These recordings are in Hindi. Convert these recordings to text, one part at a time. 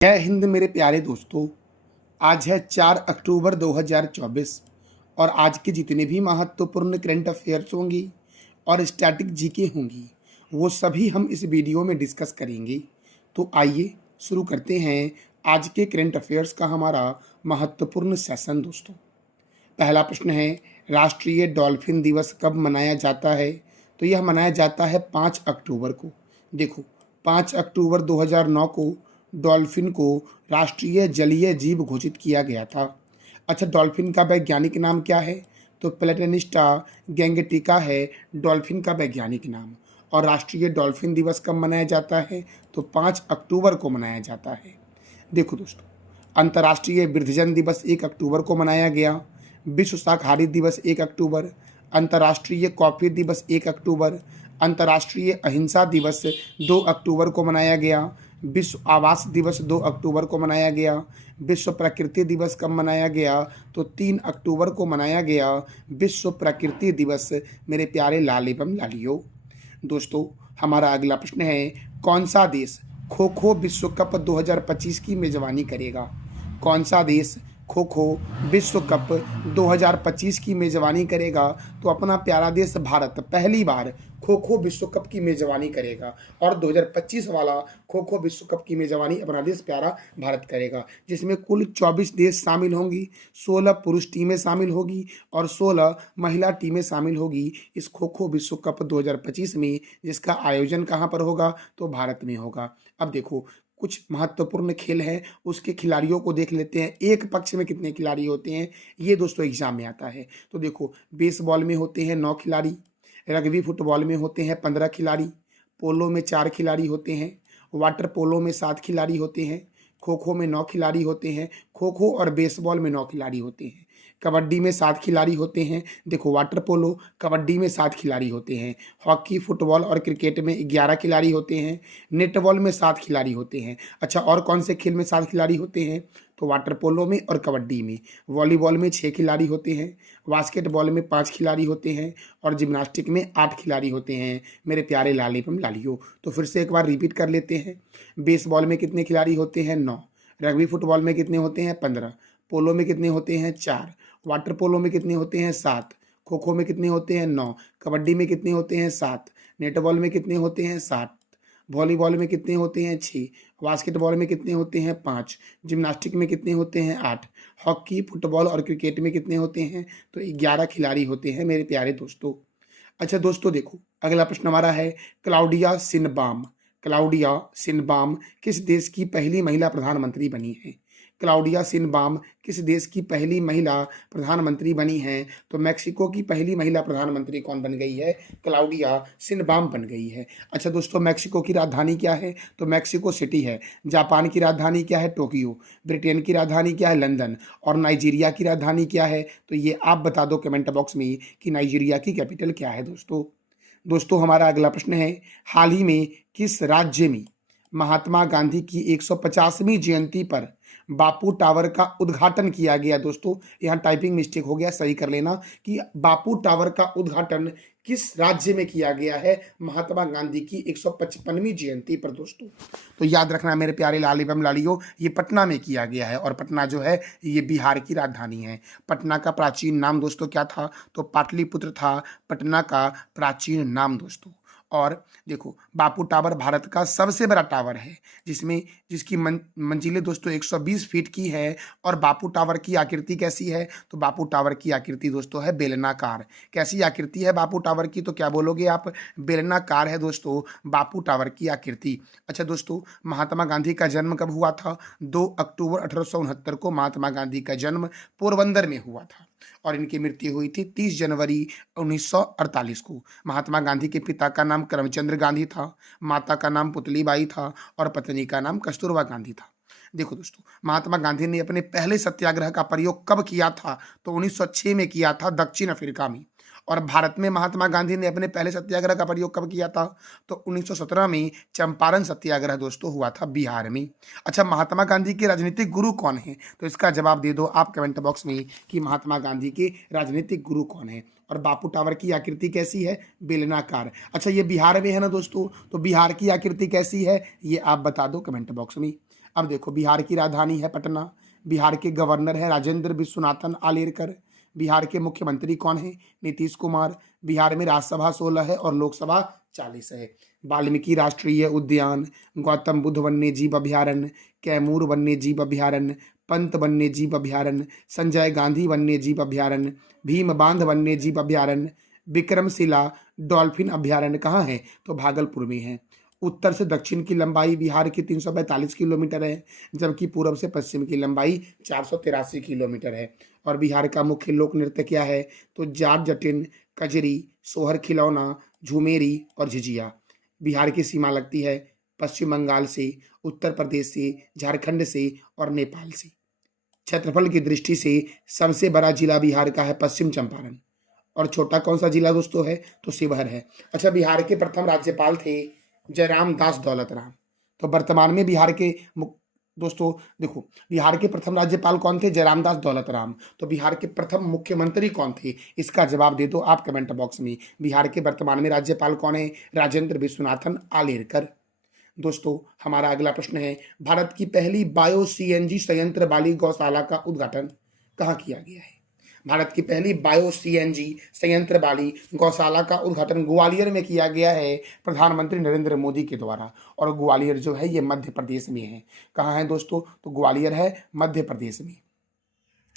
जय हिंद मेरे प्यारे दोस्तों। आज है 4 अक्टूबर 2024 और आज के जितने भी महत्वपूर्ण करंट अफेयर्स होंगी और स्टैटिक जीके होंगी वो सभी हम इस वीडियो में डिस्कस करेंगे। तो आइए शुरू करते हैं आज के करंट अफेयर्स का हमारा महत्वपूर्ण सेशन। दोस्तों, पहला प्रश्न है, राष्ट्रीय डॉल्फिन दिवस कब मनाया जाता है? तो यह मनाया जाता है 5 अक्टूबर को। देखो, 5 अक्टूबर 2009 को डॉल्फिन को राष्ट्रीय जलीय जीव घोषित किया गया था। अच्छा, डॉल्फिन का वैज्ञानिक नाम क्या है? तो प्लेटेनिस्टा गैंगेटिका है डॉल्फिन का वैज्ञानिक नाम। और राष्ट्रीय डॉल्फिन दिवस कब मनाया जाता है? तो 5 अक्टूबर को मनाया जाता है। देखो दोस्तों, अंतर्राष्ट्रीय वृद्धजन दिवस 1 अक्टूबर को मनाया गया। विश्व शाकाहारी दिवस 1 अक्टूबर, अंतर्राष्ट्रीय कॉफी दिवस 1 अक्टूबर, अंतर्राष्ट्रीय अहिंसा दिवस 2 अक्टूबर को मनाया गया। विश्व आवास दिवस 2 अक्टूबर को मनाया गया। विश्व प्रकृति दिवस कब मनाया गया? तो 3 अक्टूबर को मनाया गया विश्व प्रकृति दिवस, मेरे प्यारे लाल एवं लालियों। दोस्तों, हमारा अगला प्रश्न है, कौन सा देश खो खो विश्व कप 2025 की मेजबानी करेगा? कौन सा देश खो खो विश्व कप 2025 की मेजबानी करेगा? तो अपना प्यारा देश भारत पहली बार खो खो विश्व कप की मेजबानी करेगा और 2025 वाला खो खो विश्व कप की मेजबानी अपना देश प्यारा भारत करेगा, जिसमें कुल 24 देश शामिल होंगी, 16 पुरुष टीमें शामिल होगी और 16 महिला टीमें शामिल होगी इस खो खो विश्व कप 2025 में, जिसका आयोजन कहाँ पर होगा? तो भारत में होगा। अब देखो, कुछ महत्वपूर्ण खेल है, उसके खिलाड़ियों को देख लेते हैं। एक पक्ष में कितने खिलाड़ी होते हैं, ये दोस्तों एग्जाम में आता है। तो देखो, बेसबॉल में होते हैं 9 खिलाड़ी, रग्बी फुटबॉल में होते हैं 15 खिलाड़ी, पोलो में 4 खिलाड़ी होते हैं, वाटर पोलो में 7 खिलाड़ी होते हैं, खो खो में 9 खिलाड़ी होते हैं, खो खो और बेसबॉल में 9 खिलाड़ी होते हैं, कबड्डी में 7 खिलाड़ी होते हैं। देखो, वाटर पोलो कबड्डी में 7 खिलाड़ी होते हैं, हॉकी फुटबॉल और क्रिकेट में 11 खिलाड़ी होते हैं, नेटबॉल में 7 खिलाड़ी होते हैं। अच्छा, और कौन से खेल में 7 खिलाड़ी होते हैं? तो वाटर पोलो में और कबड्डी में। वॉलीबॉल में 6 खिलाड़ी होते हैं, बास्केटबॉल में 5 खिलाड़ी होते हैं और जिम्नास्टिक में 8 खिलाड़ी होते हैं, मेरे प्यारे लाल एवं लालियों। तो फिर से एक बार रिपीट कर लेते हैं। बेसबॉल में कितने खिलाड़ी होते हैं? 9। रग्बी फुटबॉल में कितने होते हैं? 15। पोलो में कितने होते हैं? 4। वाटर पोलो में कितने होते हैं? 7। खो खो में कितने होते हैं? 9। कबड्डी में कितने होते हैं? 7। नेटबॉल में कितने होते हैं? 7। वॉलीबॉल में कितने होते हैं? 6। बास्केटबॉल में कितने होते हैं? 5। जिम्नास्टिक में कितने होते हैं? 8। हॉकी फुटबॉल और क्रिकेट में कितने होते हैं? तो 11 खिलाड़ी होते हैं, मेरे प्यारे दोस्तों। अच्छा दोस्तों, देखो, अगला प्रश्न हमारा है, क्लाउडिया शिनबाम। क्लाउडिया शिनबाम किस देश की पहली महिला प्रधानमंत्री बनी है? क्लाउडिया शिनबाम किस देश की पहली महिला प्रधानमंत्री बनी है? तो मैक्सिको की पहली महिला प्रधानमंत्री कौन बन गई है? क्लाउडिया शिनबाम बन गई है। अच्छा दोस्तों, मैक्सिको की राजधानी क्या है? तो मैक्सिको सिटी है। जापान की राजधानी क्या है? टोक्यो। ब्रिटेन की राजधानी क्या है? लंदन। और नाइजीरिया की राजधानी क्या है? तो ये आप बता दो कमेंट बॉक्स में कि नाइजीरिया की कैपिटल क्या है। दोस्तों, हमारा अगला प्रश्न है, हाल ही में किस राज्य में महात्मा गांधी की 150वीं जयंती पर बापू टावर का उद्घाटन किया गया? दोस्तों, यहाँ टाइपिंग मिस्टेक हो गया, सही कर लेना कि बापू टावर का उद्घाटन किस राज्य में किया गया है महात्मा गांधी की 155वीं जयंती पर? दोस्तों, तो याद रखना मेरे प्यारे लाल एवं लालियों, ये पटना में किया गया है और पटना जो है ये बिहार की राजधानी है। पटना का प्राचीन नाम दोस्तों क्या था? तो पाटलिपुत्र था पटना का प्राचीन नाम दोस्तों। और देखो, बापू टावर भारत का सबसे बड़ा टावर है, जिसकी मंजिलें दोस्तों 120 फीट की है। और बापू टावर की आकृति कैसी है? तो बापू टावर की आकृति दोस्तों है बेलनाकार। कैसी आकृति है बापू टावर की? तो क्या बोलोगे आप? बेलनाकार है दोस्तों बापू टावर की आकृति। अच्छा दोस्तों, महात्मा गांधी का जन्म कब हुआ था? 2 अक्टूबर 1869 को महात्मा गांधी का जन्म पोरबंदर में हुआ था और इनकी मृत्यु हुई थी 30 जनवरी 1948 को। महात्मा गांधी के पिता का नाम करमचंद गांधी था, माता का नाम पुतलीबाई था और पत्नी का नाम कस्तूरबा गांधी था। देखो दोस्तों, महात्मा गांधी ने अपने पहले सत्याग्रह का प्रयोग कब किया था? तो 1906 में किया था दक्षिण अफ्रीका में। और भारत में महात्मा गांधी ने अपने पहले सत्याग्रह का प्रयोग कब किया था? तो 1917 में चंपारण सत्याग्रह दोस्तों हुआ था बिहार में। अच्छा, महात्मा गांधी के राजनीतिक गुरु कौन है? तो इसका जवाब दे दो आप कमेंट बॉक्स में कि महात्मा गांधी के राजनीतिक गुरु कौन है। और बापू टावर की आकृति कैसी है? बेलनाकार। अच्छा, ये बिहार में है ना दोस्तों, तो बिहार की आकृति कैसी है ये आप बता दो कमेंट बॉक्स में। अब देखो, बिहार की राजधानी है पटना, बिहार के गवर्नर है राजेंद्र विश्वनाथन आलेरकर, बिहार के मुख्यमंत्री कौन है? नीतीश कुमार। बिहार में राज्यसभा 16 है और लोकसभा 40 है। वाल्मीकि राष्ट्रीय उद्यान, गौतम बुद्ध वन्य जीव अभयारण्य, कैमूर वन्य जीव अभयारण्य, पंत वन्य जीव अभयारण्य, संजय गांधी वन्य जीव अभयारण्य, भीम बांध वन्य जीव अभयारण्य, विक्रमशिला डॉल्फिन अभयारण्य कहाँ है? तो भागलपुर में है। उत्तर से दक्षिण की लंबाई बिहार की 345 किलोमीटर है, जबकि पूर्व से पश्चिम की लंबाई 483 किलोमीटर है। और बिहार का मुख्य लोक नृत्य क्या है? तो जाट जटिन, कजरी, सोहर खिलौना, झुमेरी और झिझिया। बिहार की सीमा लगती है पश्चिम बंगाल से, उत्तर प्रदेश से, झारखंड से और नेपाल से। क्षेत्रफल की दृष्टि से सबसे बड़ा जिला बिहार का है पश्चिम चंपारण, और छोटा कौन सा जिला दोस्तों है? तो शिवहर है। अच्छा, बिहार के प्रथम राज्यपाल थे जयराम दास दौलत राम। तो वर्तमान में बिहार के दोस्तों देखो, बिहार के प्रथम राज्यपाल कौन थे? जयराम दास दौलत राम। तो बिहार के प्रथम मुख्यमंत्री कौन थे? इसका जवाब दे दो आप कमेंट बॉक्स में। बिहार के वर्तमान में राज्यपाल कौन है? राजेंद्र विश्वनाथन आलेरकर। दोस्तों, हमारा अगला प्रश्न है, भारत की पहली बायो सीएनजी संयंत्र वाली गौशाला का उद्घाटन कहाँ किया गया है? भारत की पहली बायो सीएनजी संयंत्र वाली गौशाला का उद्घाटन ग्वालियर में किया गया है प्रधानमंत्री नरेंद्र मोदी के द्वारा। और ग्वालियर जो है ये मध्य प्रदेश में है। कहाँ है दोस्तों? तो ग्वालियर है मध्य प्रदेश में।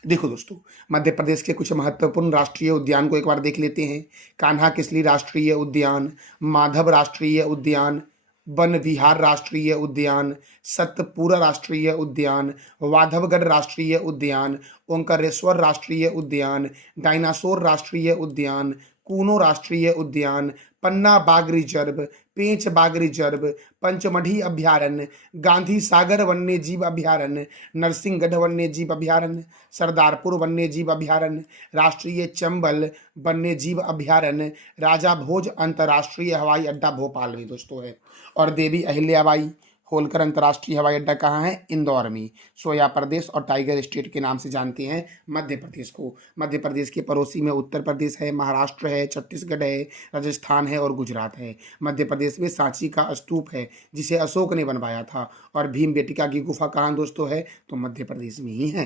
देखो दोस्तों, मध्य प्रदेश के कुछ महत्वपूर्ण राष्ट्रीय उद्यान को एक बार देख लेते हैं। कान्हा किसली राष्ट्रीय उद्यान, माधव राष्ट्रीय उद्यान, वन विहार राष्ट्रीय उद्यान, सतपुरा राष्ट्रीय उद्यान, वाधवगढ़ राष्ट्रीय उद्यान, ओंकारेश्वर राष्ट्रीय उद्यान, डायनासोर राष्ट्रीय उद्यान, कूनो राष्ट्रीय उद्यान, पन्ना बाघ रिजर्व, पेंच बाघ रिजर्व, पंचमढ़ी अभयारण्य, गांधी सागर वन्य जीव अभयारण्य, नरसिंहगढ़ वन्य जीव अभयारण्य, सरदारपुर वन्य जीव अभयारण्य, राष्ट्रीय चंबल वन्य जीव अभयारण्य, राजा भोज अंतर्राष्ट्रीय हवाई अड्डा भोपाल में दोस्तों है। और देवी अहिल्याबाई होलकर अंतर्राष्ट्रीय हवाई अड्डा कहाँ है? इंदौर में। सोया प्रदेश और टाइगर स्टेट के नाम से जानते हैं मध्य प्रदेश को। मध्य प्रदेश के पड़ोसी में उत्तर प्रदेश है, महाराष्ट्र है, छत्तीसगढ़ है, राजस्थान है और गुजरात है। मध्य प्रदेश में सांची का स्तूप है जिसे अशोक ने बनवाया था। और भीम बेटिका की गुफा कहाँ दोस्तों है? तो मध्य प्रदेश में ही है।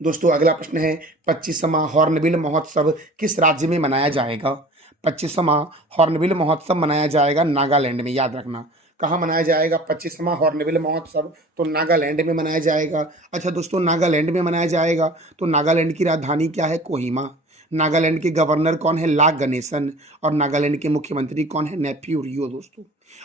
दोस्तों, अगला प्रश्न है, 25वां हॉर्नबिल महोत्सव किस राज्य में मनाया जाएगा? 25वां हॉर्नबिल महोत्सव मनाया जाएगा नागालैंड में, याद रखना। कहाँ मनाया जाएगा 25वां हॉर्नबिल महोत्सव? तो नागालैंड में मनाया जाएगा। अच्छा दोस्तों, नागालैंड में मनाया जाएगा तो नागालैंड की राजधानी क्या है? कोहिमा। नागालैंड के गवर्नर कौन है? ला गणेशन। और नागालैंड के मुख्यमंत्री कौन है? नेफ्यू रियो दोस्तों।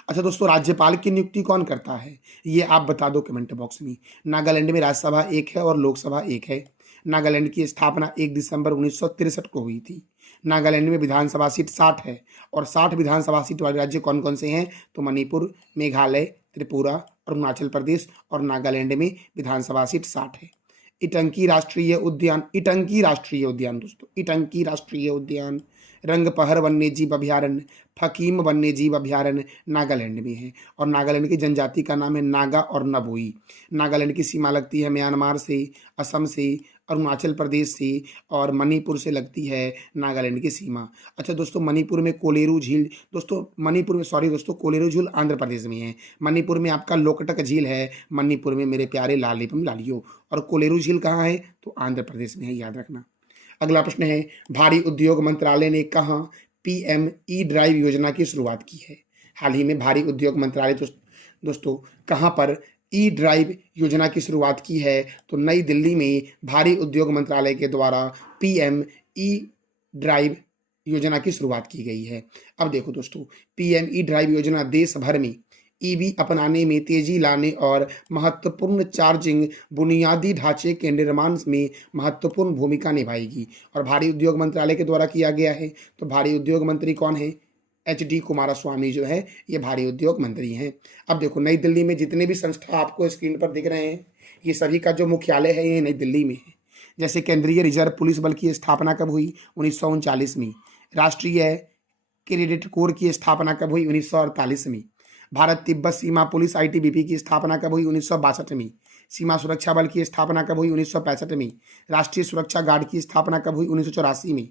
अच्छा दोस्तों, राज्यपाल की नियुक्ति कौन करता है? ये आप बता दो कमेंट बॉक्स में। नागालैंड में राज्यसभा 1 है और लोकसभा 1 है। नागालैंड की स्थापना 1 दिसंबर 1963 को हुई थी। नागालैंड में विधानसभा सीट 60 है। और 60 विधानसभा सीट वाले राज्य कौन कौन से हैं? तो मणिपुर, मेघालय, त्रिपुरा, अरुणाचल प्रदेश और नागालैंड में विधानसभा सीट 60 है। इटंकी राष्ट्रीय उद्यान, इटंकी राष्ट्रीय उद्यान दोस्तों, इटंकी राष्ट्रीय उद्यान, रंगपहर वन्य जीव अभयारण्य, फकीम वन्य जीव अभयारण्य नागालैंड में है। और नागालैंड की जनजाति का नाम है नागा और नबोई। नागालैंड की सीमा लगती है म्यांमार से, असम से, अरुणाचल प्रदेश से और मणिपुर से लगती है नागालैंड की सीमा। अच्छा दोस्तों, मणिपुर में कोलेरू झील दोस्तों, मणिपुर में सॉरी दोस्तों, कोलेरू झील आंध्र प्रदेश में है। मणिपुर में आपका लोकटक झील है, मणिपुर में मेरे प्यारे लालिपम लालियो। और कोलेरू झील कहाँ है? तो आंध्र प्रदेश में है, याद रखना। अगला प्रश्न है, भारी उद्योग मंत्रालय ने कहाँ पीएम ई ड्राइव योजना की शुरुआत की है? हाल ही में भारी उद्योग मंत्रालय दोस्तों कहाँ पर ई ड्राइव योजना की शुरुआत की है? तो नई दिल्ली में भारी उद्योग मंत्रालय के द्वारा पीएम ई ड्राइव योजना की शुरुआत की गई है। अब देखो दोस्तों, पीएम ई ड्राइव योजना देश भर में ईवी अपनाने में तेजी लाने और महत्वपूर्ण चार्जिंग बुनियादी ढांचे के निर्माण में महत्वपूर्ण भूमिका निभाएगी। और भारी उद्योग मंत्रालय के द्वारा किया गया है। तो भारी उद्योग मंत्री कौन है? HD कुमारस्वामी जो है ये भारी उद्योग मंत्री हैं। अब देखो, नई दिल्ली में जितने भी संस्था आपको स्क्रीन पर दिख रहे हैं, ये सभी का जो मुख्यालय है ये नई दिल्ली में है। जैसे केंद्रीय रिजर्व पुलिस बल की स्थापना कब हुई? 1939 में। राष्ट्रीय क्रेडिट कोर की स्थापना कब हुई? 1948 में। भारत तिब्बत सीमा पुलिस ITBP की स्थापना कब हुई? 1962 में। सीमा सुरक्षा बल की स्थापना कब हुई? 1965 में। राष्ट्रीय सुरक्षा गार्ड की स्थापना कब हुई? 1984 में।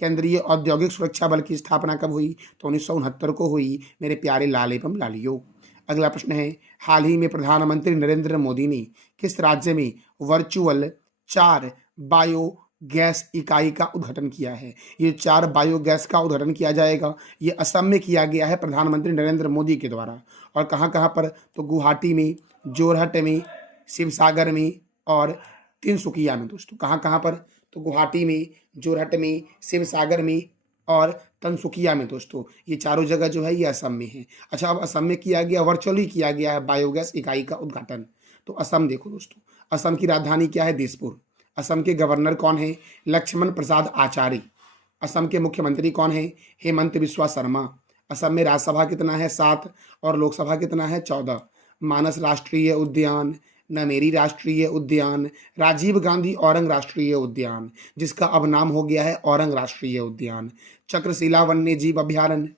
केंद्रीय औद्योगिक सुरक्षा बल की स्थापना कब हुई? तो 1969 को हुई, मेरे प्यारे लाल एवं लालियो। अगला प्रश्न है, हाल ही में प्रधानमंत्री नरेंद्र मोदी ने किस राज्य में वर्चुअल 4 बायोगैस इकाई का उद्घाटन किया है? ये 4 बायोगैस का उद्घाटन किया जाएगा, ये असम में किया गया है प्रधानमंत्री नरेंद्र मोदी के द्वारा। और कहाँ कहाँ पर? तो गुवाहाटी में, जोरहट में, शिवसागर में और तिनसुकिया में दोस्तों। कहाँ कहाँ पर? तो गुवाहाटी में, जोरहट में, शिवसागर में और तिनसुकिया में दोस्तों। ये चारों जगह जो है ये असम में है। अच्छा, अब असम में किया गया, वर्चुअली किया गया है बायोगैस इकाई का उद्घाटन। तो असम देखो दोस्तों, असम की राजधानी क्या है? दिसपुर। असम के गवर्नर कौन है? लक्ष्मण प्रसाद आचार्य। असम के मुख्यमंत्री कौन है? हेमंत बिस्वा शर्मा। असम में राज्यसभा कितना है? 7 और लोकसभा कितना है? 14। मानस राष्ट्रीय उद्यान, नमेरी राष्ट्रीय उद्यान, राजीव गांधी औरंग राष्ट्रीय उद्यान, जिसका अब नाम हो गया है औरंग राष्ट्रीय उद्यान, चक्रशिला वन्यजीव अभ्यारण्य,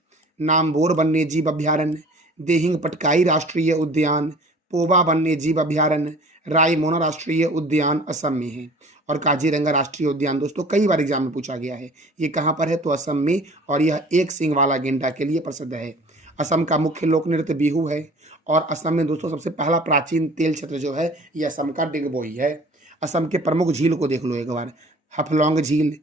नामबोर वन्यजीव अभ्यारण्य, देहिंग पटकाई राष्ट्रीय उद्यान, पोबा वन्यजीव अभ्यारण्य, रायमोना राष्ट्रीय उद्यान असम में है। और काजीरंगा राष्ट्रीय उद्यान दोस्तों कई बार एग्जाम में पूछा गया है, ये कहाँ पर है? तो असम में। और यह एक सींग वाला गेंडा के लिए प्रसिद्ध है। असम का मुख्य लोक नृत्य बिहू है। और असम में दोस्तों सबसे पहला प्राचीन तेल क्षेत्र जो है ये असम का डिगबोई है। असम के प्रमुख झील को देख लो एक बार, हफलौंग झील,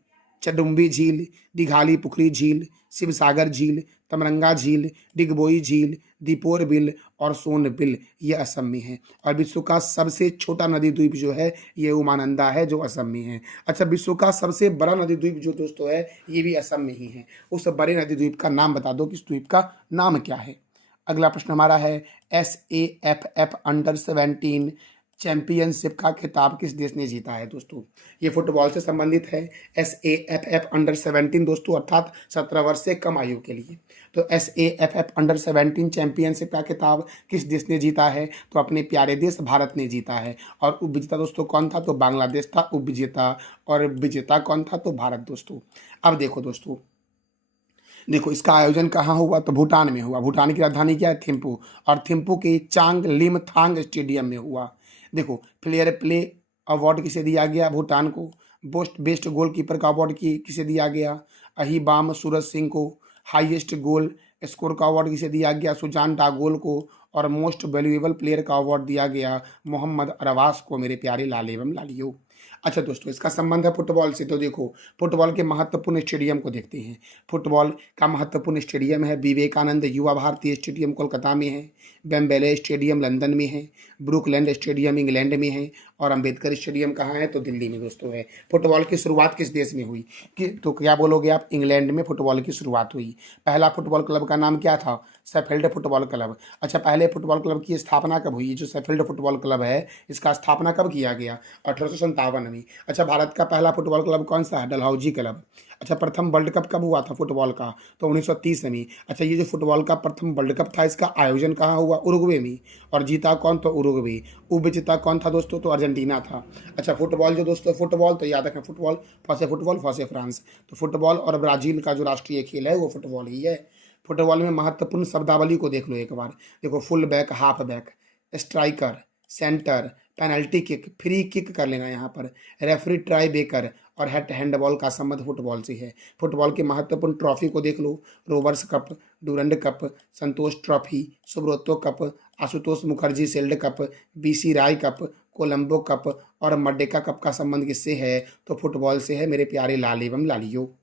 चडुम्बी झील, दिघाली पुखरी झील, शिवसागर झील, तमरंगा झील, डिगबोई झील, दीपोर बिल और सोनबिल, ये असम में है। और विश्व का सबसे छोटा नदी द्वीप जो है ये उमानंदा है जो असम में है। अच्छा, विश्व का सबसे बड़ा नदी द्वीप जो दोस्तों है ये भी असम में ही है। उस बड़े नदी द्वीप का नाम बता दो कि इस द्वीप का नाम क्या है। अगला प्रश्न हमारा है, SAFF अंडर-17 चैंपियनशिप का खिताब किस देश ने जीता है? दोस्तों ये फुटबॉल से संबंधित है। SAFF अंडर-17 दोस्तों अर्थात 17 वर्ष से कम आयु के लिए। तो SAFF अंडर-17 चैंपियनशिप का खिताब किस देश ने जीता है? तो अपने प्यारे देश भारत ने जीता है। और उपविजेता दोस्तों कौन था? तो बांग्लादेश था उपविजेता। और विजेता कौन था? तो भारत दोस्तों। अब देखो दोस्तों, देखो इसका आयोजन कहाँ हुआ? तो भूटान में हुआ। भूटान की राजधानी क्या है? थिम्पू। और थिम्पू के चांगलिमथांग स्टेडियम में हुआ। देखो प्लेयर प्ले अवार्ड किसे दिया गया? भूटान को। बेस्ट गोलकीपर का अवार्ड किसे दिया गया? अहिबाम सूरज सिंह को। हाईएस्ट गोल स्कोर का अवार्ड किसे दिया गया? सुजान डागोल को। और मोस्ट वैल्यूएबल प्लेयर का अवार्ड दिया गया मोहम्मद अरवास को, मेरे प्यारे लाल एवं लालियो। अच्छा दोस्तों, इसका संबंध है फुटबॉल से। तो देखो फुटबॉल के महत्वपूर्ण स्टेडियम को देखते हैं। फुटबॉल का महत्वपूर्ण स्टेडियम है विवेकानंद युवा भारती स्टेडियम कोलकाता में है, बेम्बेले स्टेडियम लंदन में है, ब्रुकलैंड स्टेडियम इंग्लैंड में है और अंबेडकर स्टेडियम कहाँ है? तो दिल्ली में दोस्तों है। फुटबॉल की शुरुआत किस देश में हुई? कि तो क्या बोलोगे आप? इंग्लैंड में फुटबॉल की शुरुआत हुई। पहला फुटबॉल क्लब का नाम क्या था? Sheffield football club. अच्छा, पहले फुटबॉल क्लब की स्थापना कब हुई? जो शेफील्ड फुटबॉल क्लब है इसका स्थापना कब किया गया? 1857 में। अच्छा, भारत का पहला फुटबॉल क्लब कौन सा है? डलहौजी क्लब। अच्छा, प्रथम वर्ल्ड कप कब हुआ था फुटबॉल का? तो 1930 में। अच्छा, ये जो फुटबॉल का प्रथम वर्ल्ड कप था इसका आयोजन कहाँ हुआ? उरुग्वे में। और जीता कौन? तो उरुग्वे। उपविजेता कौन था दोस्तों? तो अर्जेंटीना था। अच्छा, फुटबॉल जो दोस्तों, फुटबॉल तो याद रखना, फुटबॉल फॉसे फ्रांस। तो फुटबॉल और ब्राजील का जो राष्ट्रीय खेल है वो फुटबॉल ही है। फुटबॉल में महत्वपूर्ण शब्दावली को देख लो एक बार। देखो full back, half back, striker, centre, penalty kick, free kick कर लेना यहाँ पर, रेफरी, ट्राई बेकर और हैंडबॉल का संबंध फुटबॉल से है। फुटबॉल की महत्वपूर्ण ट्रॉफी को देख लो। Rovers Cup, Durand Cup, Santosh Trophy, Subroto Cup, Ashutosh Mukherjee Shield Cup, BC Roy Cup, Colombo Cup और मर्डेका कप का संबंध किससे है? तो फुटबॉल से है, मेरे प्यारे लाल एवं लालियो।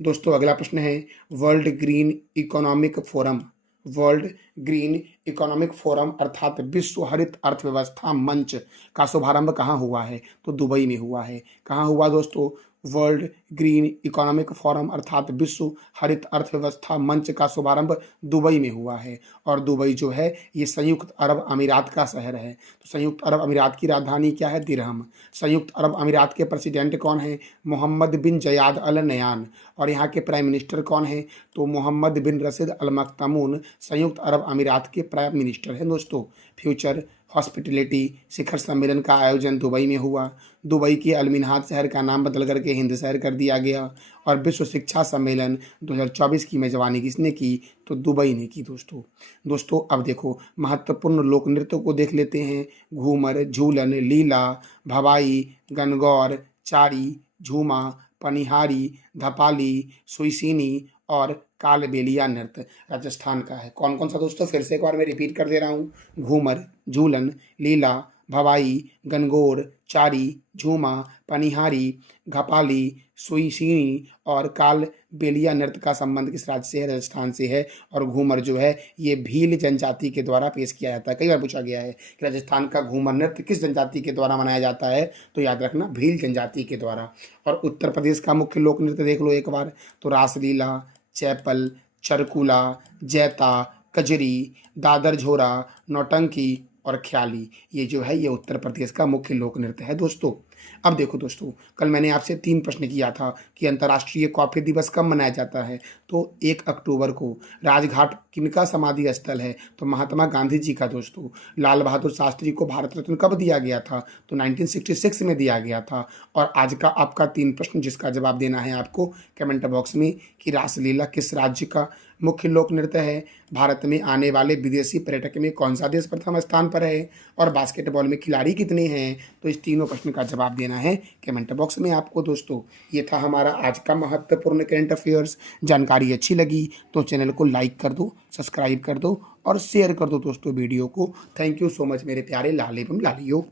दोस्तों अगला प्रश्न है, world green economic forum, world green economic forum अर्थात विश्व हरित अर्थव्यवस्था मंच का शुभारंभ कहाँ हुआ है? तो दुबई में हुआ है। कहाँ हुआ दोस्तों? वर्ल्ड ग्रीन इकोनॉमिक फोरम अर्थात विश्व हरित अर्थव्यवस्था मंच का शुभारंभ दुबई में हुआ है। और दुबई जो है ये संयुक्त अरब अमीरात का शहर है। तो संयुक्त अरब अमीरात की राजधानी क्या है? दिरहम। संयुक्त अरब अमीरात के प्रेसिडेंट कौन है? मोहम्मद बिन जयाद अल नयान। और यहाँ के प्राइम मिनिस्टर कौन है? तो मोहम्मद बिन रशीद अल मख्तूम संयुक्त अरब अमीरात के प्राइम मिनिस्टर हैं दोस्तों। फ्यूचर हॉस्पिटलिटी शिखर सम्मेलन का आयोजन दुबई में हुआ। दुबई के अलमिनहाज शहर का नाम बदल करके हिंद शहर कर दिया गया। और विश्व शिक्षा सम्मेलन 2024 की मेजबानी किसने की? तो दुबई ने की दोस्तों अब देखो महत्वपूर्ण लोक नृत्यों को देख लेते हैं। घूमर, झूलन, लीला, भवाई, गनगौर, चारी, झूमा, पनिहारी, धपाली, सुईसीनी और कालबेलिया नृत्य राजस्थान का है। कौन कौन सा दोस्तों, फिर से एक बार मैं रिपीट कर दे रहा हूँ। घूमर, झूलन, लीला, भवाई, गनगौर, चारी, झूमा, पनिहारी, घपाली, सुईसीणी और कालबेलिया नृत्य का संबंध किस राज्य से है? राजस्थान से है। और घूमर जो है ये भील जनजाति के द्वारा पेश किया जाता है। कई बार पूछा गया है कि राजस्थान का घूमर नृत्य किस जनजाति के द्वारा मनाया जाता है, तो याद रखना भील जनजाति के द्वारा। और उत्तर प्रदेश का मुख्य लोक नृत्य देख लो एक बार, तो रासलीला, चैपल, चरकुला, जैता, कजरी, दादर झोरा, नौटंकी और ख्याली, ये जो है ये उत्तर प्रदेश का मुख्य लोक नृत्य है दोस्तों। अब देखो दोस्तों, कल मैंने आपसे 3 प्रश्न किया था कि अंतर्राष्ट्रीय कॉफी दिवस कब मनाया जाता है, तो 1 अक्टूबर को। राजघाट किनका समाधि स्थल है, तो महात्मा गांधी जी का दोस्तों। लाल बहादुर शास्त्री को भारत रत्न कब दिया गया था, तो 1966 में दिया गया था। और आज का आपका 3 प्रश्न जिसका जवाब देना है आपको कमेंट बॉक्स में कि रासलीला किस राज्य का मुख्य लोक नृत्य है, भारत में आने वाले विदेशी पर्यटक में कौन सा देश प्रथम स्थान पर है, और बास्केटबॉल में खिलाड़ी कितने हैं, तो इस तीनों प्रश्न का जवाब देना है कमेंट बॉक्स में आपको दोस्तों। ये था हमारा आज का महत्वपूर्ण करंट अफेयर्स। जानकारी अच्छी लगी तो चैनल को लाइक कर दो, सब्सक्राइब कर दो और शेयर कर दो दोस्तों वीडियो को। थैंक यू सो मच मेरे प्यारे लाल एवं लालियों।